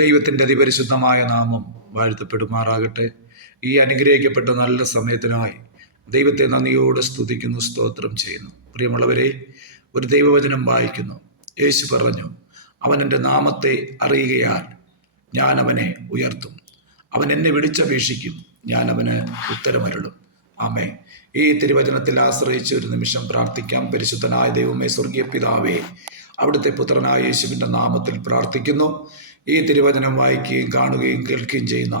ദൈവത്തിൻ്റെ അതിപരിശുദ്ധമായ നാമം വാഴ്ത്തപ്പെടുമാറാകട്ടെ. ഈ അനുഗ്രഹിക്കപ്പെട്ട നല്ല സമയത്തിനായി ദൈവത്തെ നന്ദിയോടെ സ്തുതിക്കുന്നു, സ്തോത്രം ചെയ്യുന്നു. പ്രിയമുള്ളവരെ, ഒരു ദൈവവചനം വായിക്കുന്നു. യേശു പറഞ്ഞു, അവൻ എൻ്റെ നാമത്തെ അറിയുകയാൽ ഞാൻ അവനെ ഉയർത്തും. അവൻ എന്നെ വിളിച്ചപേക്ഷിക്കും, ഞാൻ അവന് ഉത്തരമരുളും. ആമേൻ. ഈ തിരുവചനത്തിൽ ആശ്രയിച്ച് ഒരു നിമിഷം പ്രാർത്ഥിക്കാം. പരിശുദ്ധനായ ദൈവമേ, സ്വർഗീയ പിതാവേ, അവിടുത്തെ പുത്രനായ യേശുവിൻ്റെ നാമത്തിൽ പ്രാർത്ഥിക്കുന്നു. ഈ തിരുവചനം വായിക്കുകയും കാണുകയും കേൾക്കുകയും ചെയ്യുന്ന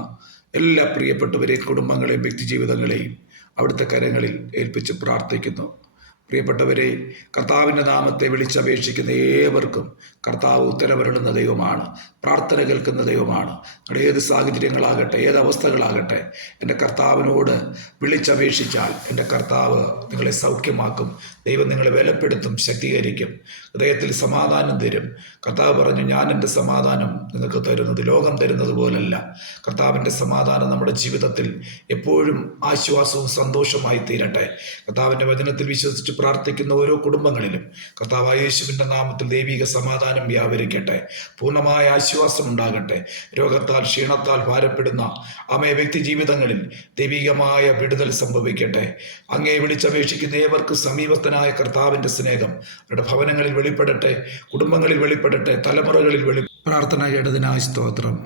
എല്ലാ പ്രിയപ്പെട്ടവരെയും, കുടുംബങ്ങളെയും, വ്യക്തിജീവിതങ്ങളെയും അവിടുത്തെ കരങ്ങളിൽ ഏൽപ്പിച്ച് പ്രാർത്ഥിക്കുന്നു. പ്രിയപ്പെട്ടവരെ, കർത്താവിൻ്റെ നാമത്തെ വിളിച്ചപേക്ഷിക്കുന്ന ഏവർക്കും കർത്താവ് ഉത്തരവരുളുന്ന ദൈവമാണ്, പ്രാർത്ഥന കേൾക്കുന്ന ദൈവമാണ്. നിങ്ങളുടെ ഏത് സാഹചര്യങ്ങളാകട്ടെ, ഏത് അവസ്ഥകളാകട്ടെ, എൻ്റെ കർത്താവിനോട് വിളിച്ചപേക്ഷിച്ചാൽ എൻ്റെ കർത്താവ് നിങ്ങളെ സൗഖ്യമാക്കും. ദൈവം നിങ്ങളെ ബലപ്പെടുത്തും, ശക്തീകരിക്കും, ഹൃദയത്തിൽ സമാധാനം തരും. കർത്താവ് പറഞ്ഞു, ഞാൻ എൻ്റെ സമാധാനം നിങ്ങൾക്ക് തരുന്നത് ലോകം തരുന്നത് പോലല്ല. കർത്താവിൻ്റെ സമാധാനം നമ്മുടെ ജീവിതത്തിൽ എപ്പോഴും ആശ്വാസവും സന്തോഷമായി തീരട്ടെ. കർത്താവിൻ്റെ വചനത്തിൽ വിശ്വസിച്ച് പ്രാർത്ഥിക്കുന്ന ഓരോ കുടുംബങ്ങളിലും കർത്താവായ യേശുവിൻ്റെ നാമത്തിൽ ദൈവിക സമാധാനം വ്യാപരിക്കട്ടെ, പൂർണ്ണമായ ആശ്വാസം ഉണ്ടാകട്ടെ. രോഗത്താൽ, ക്ഷീണത്താൽ ഭാരപ്പെടുന്ന വ്യക്തി ജീവിതങ്ങളിൽ ദൈവികമായ വിടുതൽ സംഭവിക്കട്ടെ. അങ്ങേ വിളിച്ചപേക്ഷിക്കുന്ന ഏവർക്കും സമീപസ്ഥനായ കർത്താവിൻ്റെ സ്നേഹം അവരുടെ ഭവനങ്ങളിൽ വെളിപ്പെടട്ടെ, കുടുംബങ്ങളിൽ വെളിപ്പെടട്ടെ, തലമുറകളിൽ പ്രാർത്ഥന കേട്ടതിനായി സ്തോത്രം.